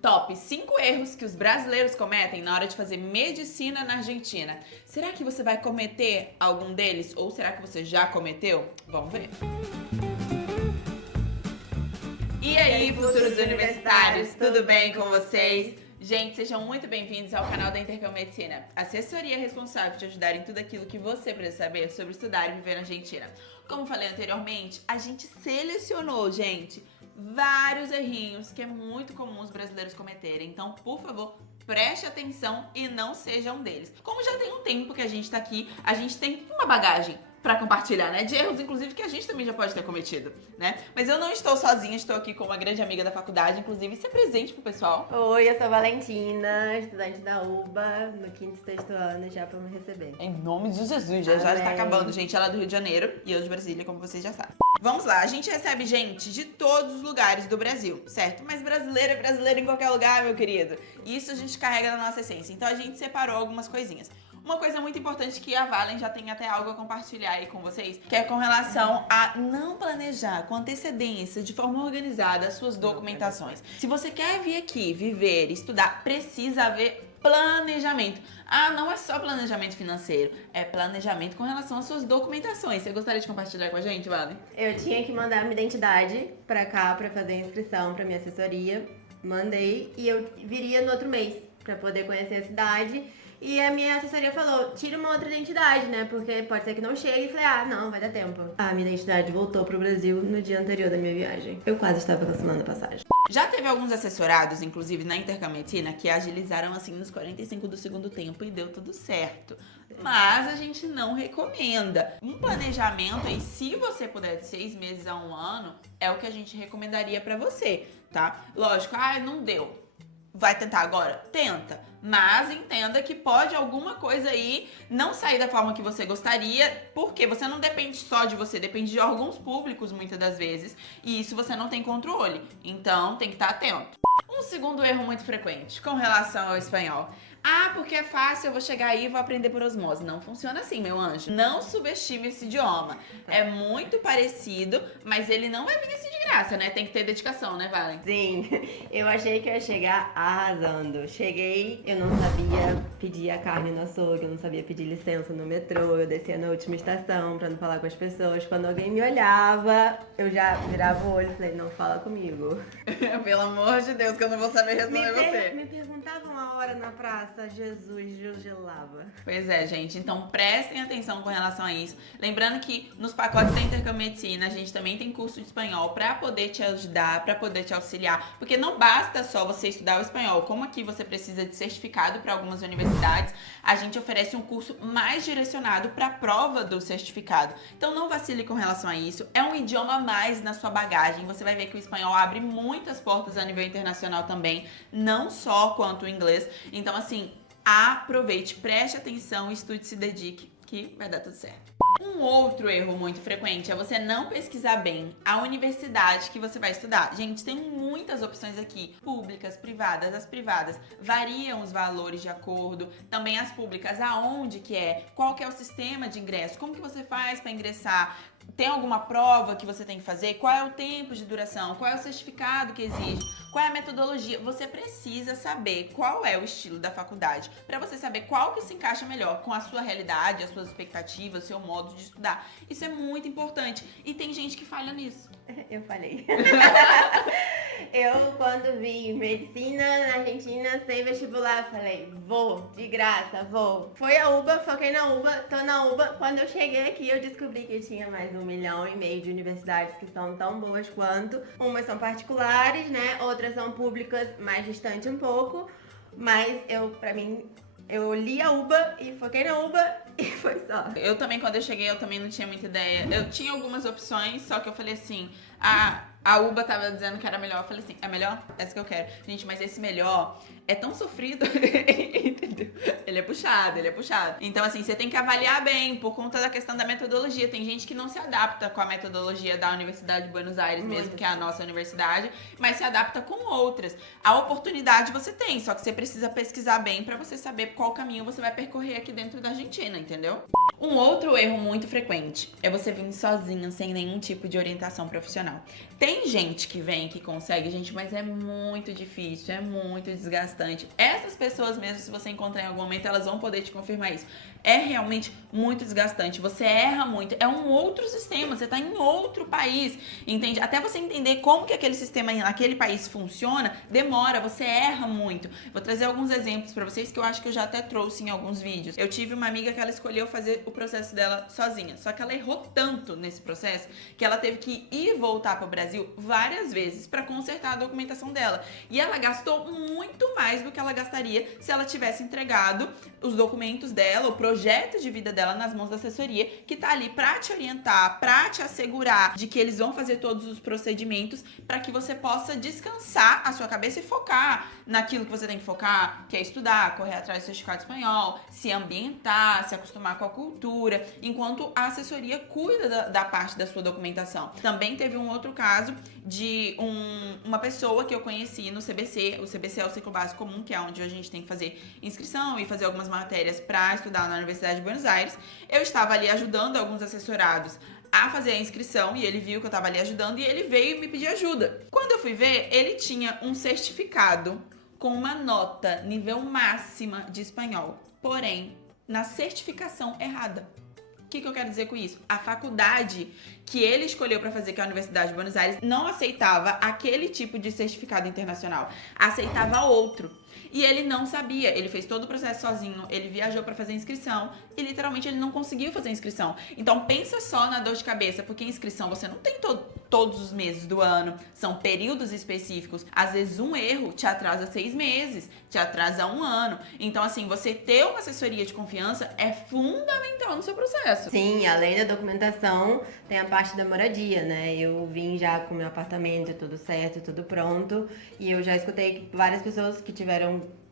Top 5 erros que os brasileiros cometem na hora de fazer medicina na Argentina. Será que você vai cometer algum deles ou será que você já cometeu? Vamos ver. E aí, futuros universitários, tudo bem com vocês? Gente, sejam muito bem-vindos ao canal da Intercam Medicina, assessoria responsável de ajudar em tudo aquilo que você precisa saber sobre estudar e viver na Argentina. Como falei anteriormente, a gente selecionou, gente, vários errinhos que é muito comum os brasileiros cometerem. Então, por favor, preste atenção e não seja um deles. Como já tem um tempo que a gente tá aqui, a gente tem uma bagagem pra compartilhar, né? De erros, inclusive, que a gente também já pode ter cometido, né? Mas eu não estou sozinha, estou aqui com uma grande amiga da faculdade, inclusive, se presente pro pessoal. Oi, eu sou a Valentina, estudante da UBA, no 5º e 6º ano, já pra me receber. Em nome de Jesus, já está Amém. acabando, gente. Ela é do Rio de Janeiro e eu de Brasília, como vocês já sabem. Vamos lá, a gente recebe gente de todos os lugares do Brasil, certo? Mas brasileiro é brasileiro em qualquer lugar, meu querido. E isso a gente carrega na nossa essência. Então a gente separou algumas coisinhas. Uma coisa muito importante que a Valen já tem até algo a compartilhar aí com vocês, que é com relação a não planejar com antecedência, de forma organizada, as suas documentações. Se você quer vir aqui, viver, estudar, precisa haver planejamento. Ah, não é só planejamento financeiro, é planejamento com relação às suas documentações. Você gostaria de compartilhar com a gente, Valen? Eu tinha que mandar minha identidade pra cá pra fazer a inscrição pra minha assessoria. Mandei e eu viria no outro mês pra poder conhecer a cidade. E a minha assessoria falou, tira uma outra identidade, né? Porque pode ser que não chegue. E falei, não, vai dar tempo. A minha identidade voltou pro Brasil no dia anterior da minha viagem. Eu quase estava cancelando a passagem. Já teve alguns assessorados, inclusive na Intercam Medicina, que agilizaram assim nos 45 do segundo tempo e deu tudo certo. Mas a gente não recomenda. Um planejamento aí, se você puder de 6 meses a 1 ano, é o que a gente recomendaria pra você, tá? Lógico, não deu. Vai tentar agora? Tenta. Mas entenda que pode alguma coisa aí não sair da forma que você gostaria, porque você não depende só de você, depende de órgãos públicos muitas das vezes, e isso você não tem controle. Então tem que estar atento. Um segundo erro muito frequente com relação ao espanhol. Porque é fácil, eu vou chegar aí e vou aprender por osmose. Não funciona assim, meu anjo. Não subestime esse idioma. É muito parecido, mas ele não vai vir assim de graça, né? Tem que ter dedicação, né, Valen? Sim, eu achei que eu ia chegar arrasando. Cheguei, eu não sabia pedir a carne no açougue, eu não sabia pedir licença no metrô, eu descia na última estação pra não falar com as pessoas. Quando alguém me olhava, eu já virava o olho e falei, não fala comigo. Pelo amor de Deus, que eu não vou saber responder você. Me perguntavam a hora na praça, Jesus, eu gelava. Pois é, gente. Então prestem atenção com relação a isso. Lembrando que nos pacotes da Intercam Medicina a gente também tem curso de espanhol pra poder te ajudar, pra poder te auxiliar. Porque não basta só você estudar o espanhol. Como aqui você precisa de certificado para algumas universidades, a gente oferece um curso mais direcionado pra prova do certificado. Então não vacile com relação a isso. É um idioma a mais na sua bagagem. Você vai ver que o espanhol abre muitas portas a nível internacional também, não só quanto o inglês. Então, assim, aproveite, preste atenção, estude, se dedique, que vai dar tudo certo. Um outro erro muito frequente é você não pesquisar bem a universidade que você vai estudar. Gente, tem muitas opções aqui, públicas, privadas. As privadas variam os valores de acordo, também as públicas, aonde que é, qual que é o sistema de ingresso, como que você faz para ingressar, tem alguma prova que você tem que fazer, qual é o tempo de duração, qual é o certificado que exige, qual é a metodologia. Você precisa saber qual é o estilo da faculdade, para você saber qual que se encaixa melhor com a sua realidade, as suas expectativas, o seu modo de estudar. Isso é muito importante e tem gente que falha nisso. Eu falei. Eu, quando vim medicina na Argentina, sem vestibular, falei, vou, de graça, vou. Foi a UBA, foquei na UBA, tô na UBA. Quando eu cheguei aqui, eu descobri que tinha mais 1,5 milhão de universidades que são tão boas quanto. Umas são particulares, né? Outras são públicas, mais distante um pouco. Mas eu li a UBA e foquei na UBA e foi só. Eu também, quando eu cheguei, eu também não tinha muita ideia. Eu tinha algumas opções, só que eu falei assim, a UBA tava dizendo que era melhor. Eu falei assim, é melhor? Essa que eu quero. Gente, mas esse melhor é tão sofrido, entendeu? Ele é puxado, ele é puxado. Então, assim, você tem que avaliar bem por conta da questão da metodologia. Tem gente que não se adapta com a metodologia da Universidade de Buenos Aires mesmo, que é a nossa universidade, mas se adapta com outras. A oportunidade você tem, só que você precisa pesquisar bem pra você saber qual caminho você vai percorrer aqui dentro da Argentina, entendeu? Um outro erro muito frequente é você vir sozinho, sem nenhum tipo de orientação profissional. Tem gente que vem, que consegue, gente, mas é muito difícil, é muito desgastante. Essas pessoas mesmo, se você encontrar em algum momento, elas vão poder te confirmar isso. É realmente muito desgastante, você erra muito, é um outro sistema, você tá em outro país, entende? Até você entender como que aquele sistema naquele país funciona, demora, você erra muito. Vou trazer alguns exemplos pra vocês que eu acho que eu já até trouxe em alguns vídeos. Eu tive uma amiga que ela escolheu fazer o processo dela sozinha, só que ela errou tanto nesse processo que ela teve que ir e voltar pro Brasil várias vezes pra consertar a documentação dela. E ela gastou muito mais do que ela gastaria se ela tivesse entregado os documentos dela, o projeto de vida dela nas mãos da assessoria, que tá ali pra te orientar, pra te assegurar de que eles vão fazer todos os procedimentos para que você possa descansar a sua cabeça e focar naquilo que você tem que focar, que é estudar, correr atrás do certificado espanhol, se ambientar, se acostumar com a cultura, enquanto a assessoria cuida da parte da sua documentação. Também teve um outro caso de uma pessoa que eu conheci no CBC. O CBC é o Ciclo Básico Comum, que é onde a gente tem que fazer inscrição e fazer algumas matérias para estudar na Universidade de Buenos Aires. Eu estava ali ajudando alguns assessorados a fazer a inscrição e ele viu que eu estava ali ajudando e ele veio me pedir ajuda. Quando eu fui ver, ele tinha um certificado com uma nota nível máxima de espanhol, porém na certificação errada. O que eu quero dizer com isso? A faculdade que ele escolheu para fazer, que é a Universidade de Buenos Aires, não aceitava aquele tipo de certificado internacional, aceitava outro. E ele não sabia, ele fez todo o processo sozinho, ele viajou para fazer a inscrição e literalmente ele não conseguiu fazer a inscrição. Então pensa só na dor de cabeça, porque inscrição você não tem todos os meses do ano, são períodos específicos. Às vezes um erro te atrasa 6 meses, te atrasa 1 ano. Então assim, você ter uma assessoria de confiança é fundamental no seu processo. Sim, além da documentação, tem a parte da moradia, né? Eu vim já com meu apartamento, tudo certo, tudo pronto. E eu já escutei várias pessoas que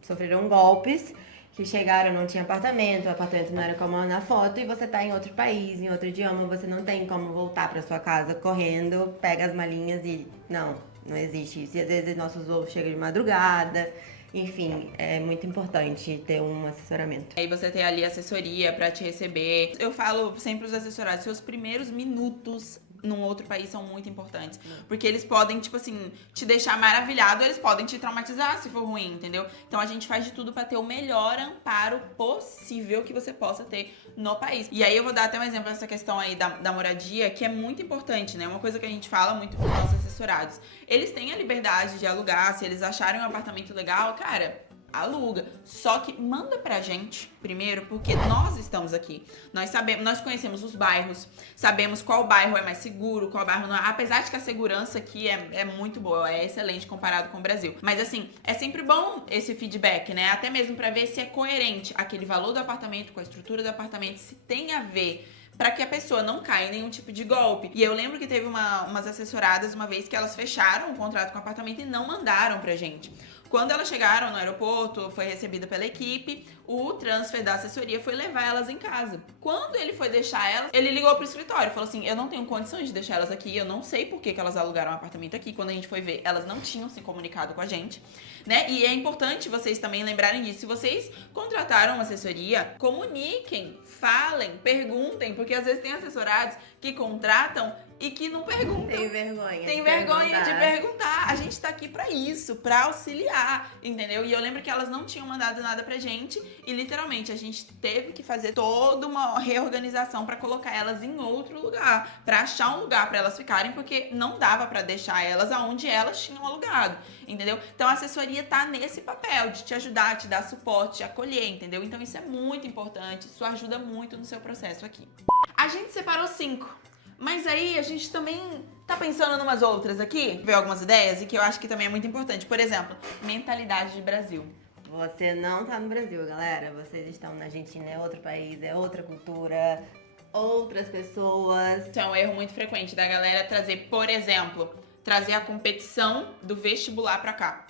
sofreram golpes, que chegaram, não tinha apartamento, o apartamento não era como na foto, e você tá em outro país, em outro idioma, você não tem como voltar pra sua casa correndo, pega as malinhas e... Não existe isso. E às vezes nossos voos chegam de madrugada. Enfim, é muito importante ter um assessoramento. Aí você tem ali assessoria pra te receber. Eu falo sempre pros assessorados, seus primeiros minutos num outro país são muito importantes. Porque eles podem, tipo assim, te deixar maravilhado, eles podem te traumatizar se for ruim, entendeu? Então a gente faz de tudo pra ter o melhor amparo possível que você possa ter no país. E aí eu vou dar até um exemplo dessa questão aí da moradia, que é muito importante, né? Uma coisa que a gente fala muito pros nossos assessorados. Eles têm a liberdade de alugar, se eles acharem um apartamento legal, cara, aluga. Só que manda pra gente primeiro, porque nós estamos aqui. Nós sabemos, nós conhecemos os bairros, sabemos qual bairro é mais seguro, qual bairro não é. Apesar de que a segurança aqui é muito boa, é excelente comparado com o Brasil. Mas assim, é sempre bom esse feedback, né? Até mesmo pra ver se é coerente aquele valor do apartamento com a estrutura do apartamento, se tem a ver, para que a pessoa não caia em nenhum tipo de golpe. E eu lembro que teve umas assessoradas uma vez que elas fecharam o contrato com o apartamento e não mandaram pra gente. Quando elas chegaram no aeroporto, foi recebida pela equipe, o transfer da assessoria foi levar elas em casa. Quando ele foi deixar elas, ele ligou pro escritório, falou assim, eu não tenho condições de deixar elas aqui, eu não sei por que elas alugaram um apartamento aqui. Quando a gente foi ver, elas não tinham se comunicado com a gente, né? E é importante vocês também lembrarem disso. Se vocês contrataram uma assessoria, comuniquem, falem, perguntem, porque às vezes tem assessorados que contratam e que não perguntam. Tem vergonha. Tem vergonha de perguntar. A gente tá aqui pra isso, pra auxiliar, entendeu? E eu lembro que elas não tinham mandado nada pra gente e literalmente a gente teve que fazer toda uma reorganização pra colocar elas em outro lugar, pra achar um lugar pra elas ficarem, porque não dava pra deixar elas aonde elas tinham alugado, entendeu? Então a assessoria tá nesse papel de te ajudar, te dar suporte, te acolher, entendeu? Então isso é muito importante, isso ajuda muito no seu processo aqui. A gente separou 5. Mas aí a gente também tá pensando em umas outras aqui, ver algumas ideias e que eu acho que também é muito importante. Por exemplo, mentalidade de Brasil. Você não tá no Brasil, galera. Vocês estão na Argentina, é outro país, é outra cultura, outras pessoas. Isso é um erro muito frequente da galera trazer, por exemplo, trazer a competição do vestibular pra cá.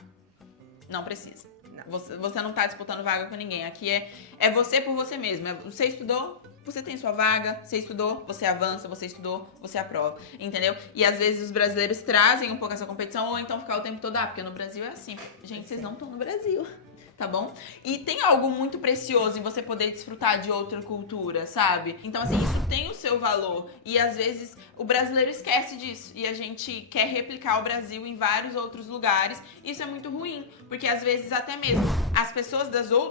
Não precisa. Você não tá disputando vaga com ninguém. Aqui é você por você mesmo. Você estudou? Você tem sua vaga, você estudou, você avança, você estudou, você aprova, entendeu? E às vezes os brasileiros trazem um pouco essa competição, ou então ficar o tempo todo, porque no Brasil é assim. Gente, vocês não estão no Brasil. tá bom? E tem algo muito precioso em você poder desfrutar de outra cultura, sabe? Então, assim, isso tem o seu valor. E às vezes o brasileiro esquece disso. E a gente quer replicar o Brasil em vários outros lugares. Isso é muito ruim, porque às vezes até mesmo as pessoas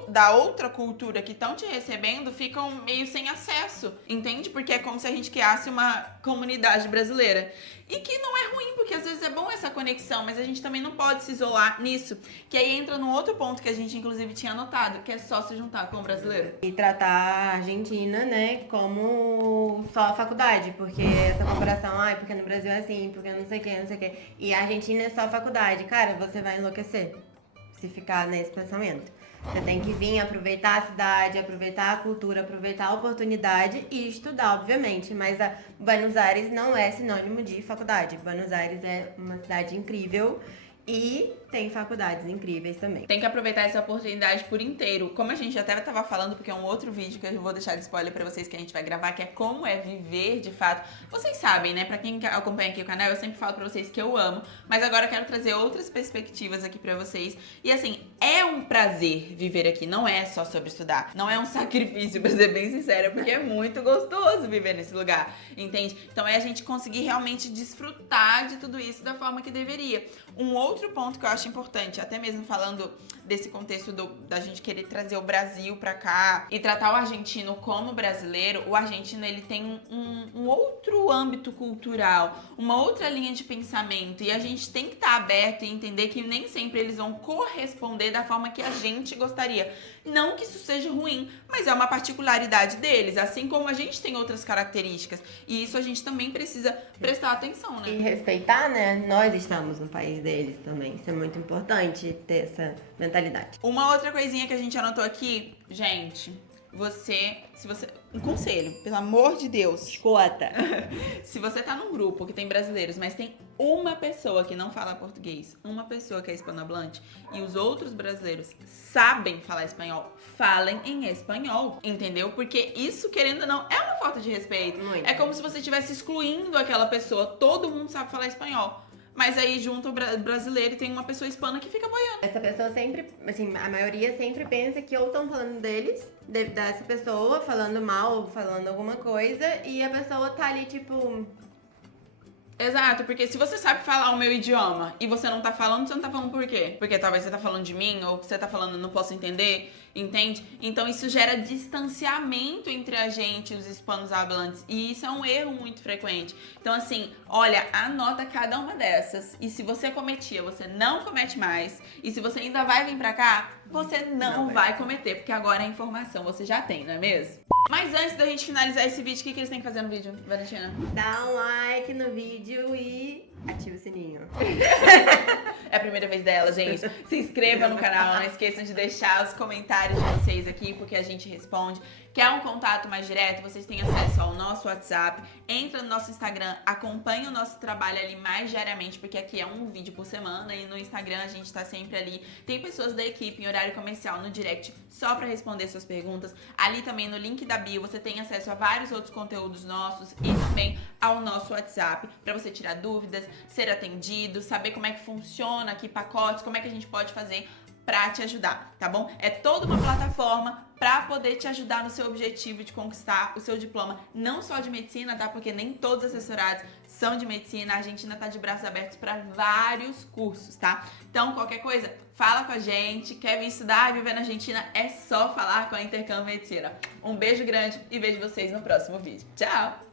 da outra cultura que estão te recebendo ficam meio sem acesso, entende? Porque é como se a gente criasse uma comunidade brasileira. E que não é ruim, porque às vezes é bom essa conexão, mas a gente também não pode se isolar nisso. Que aí entra num outro ponto que a gente inclusive tinha anotado, que é só se juntar com o brasileiro. E tratar a Argentina, né, como só a faculdade, porque essa comparação, ai, porque no Brasil é assim, porque não sei o que, não sei o que. E a Argentina é só a faculdade. Cara, você vai enlouquecer se ficar nesse pensamento. Você tem que vir aproveitar a cidade, aproveitar a cultura, aproveitar a oportunidade e estudar, obviamente. Mas a Buenos Aires não é sinônimo de faculdade. Buenos Aires é uma cidade incrível e tem faculdades incríveis também. Tem que aproveitar essa oportunidade por inteiro. Como a gente até estava falando, porque é um outro vídeo que eu vou deixar de spoiler pra vocês que a gente vai gravar, que é como é viver de fato. Vocês sabem, né? Pra quem acompanha aqui o canal, eu sempre falo pra vocês que eu amo, mas agora eu quero trazer outras perspectivas aqui pra vocês. E assim, é um prazer viver aqui, não é só sobre estudar. Não é um sacrifício, pra ser bem sincera, porque é muito gostoso viver nesse lugar, entende? Então é a gente conseguir realmente desfrutar de tudo isso da forma que deveria. Um outro ponto que eu acho importante, até mesmo falando desse contexto da gente querer trazer o Brasil pra cá e tratar o argentino como brasileiro, o argentino ele tem um outro âmbito cultural, uma outra linha de pensamento, e a gente tem que estar aberto e entender que nem sempre eles vão corresponder da forma que a gente gostaria. Não que isso seja ruim, mas é uma particularidade deles, assim como a gente tem outras características, e isso a gente também precisa prestar atenção, né? E respeitar, né? Nós estamos no país deles também. Isso é muito importante ter essa mentalidade. Uma outra coisinha que a gente anotou aqui, gente, um conselho, pelo amor de Deus. Escuta. Se você tá num grupo que tem brasileiros, mas tem uma pessoa que não fala português, uma pessoa que é hispanohablante, e os outros brasileiros sabem falar espanhol, falem em espanhol, entendeu? Porque isso, querendo ou não, é uma falta de respeito. Muito. É como se você estivesse excluindo aquela pessoa. Todo mundo sabe falar espanhol. Mas aí junto o brasileiro e tem uma pessoa hispana que fica boiando. Essa pessoa sempre, assim, a maioria sempre pensa que ou estão falando deles, dessa pessoa, falando mal ou falando alguma coisa, e a pessoa tá ali, tipo... Exato, porque se você sabe falar o meu idioma e você não tá falando, você não tá falando por quê? Porque talvez você tá falando de mim, ou você tá falando não posso entender, entende? Então isso gera distanciamento entre a gente e os hispanohablantes, e isso é um erro muito frequente. Então assim, olha, anota cada uma dessas, e se você cometia, você não comete mais, e se você ainda vai vir pra cá, você não vai cometer, porque agora a informação você já tem, não é mesmo? Mas antes da gente finalizar esse vídeo, o que eles têm que fazer no vídeo, Valentina? Dá um like no vídeo e ativa o sininho. É a primeira vez dela, gente. Se inscreva no canal, não esqueçam de deixar os comentários de vocês aqui, porque a gente responde. Quer um contato mais direto? Vocês têm acesso ao nosso WhatsApp. Entra no nosso Instagram, acompanha o nosso trabalho ali mais diariamente, porque aqui é um vídeo por semana e no Instagram a gente tá sempre ali. Tem pessoas da equipe em horário comercial no direct só pra responder suas perguntas. Ali também no link da bio você tem acesso a vários outros conteúdos nossos e também ao nosso WhatsApp pra você tirar dúvidas, ser atendido, saber como é que funciona aqui pacotes, como é que a gente pode fazer pra te ajudar, tá bom? É toda uma plataforma pra poder te ajudar no seu objetivo de conquistar o seu diploma, não só de medicina, tá? Porque nem todos os assessorados são de medicina, a Argentina tá de braços abertos pra vários cursos, tá? Então, qualquer coisa, fala com a gente, quer vir estudar e viver na Argentina, é só falar com a Intercâmbio Medicina. Um beijo grande e vejo vocês no próximo vídeo. Tchau!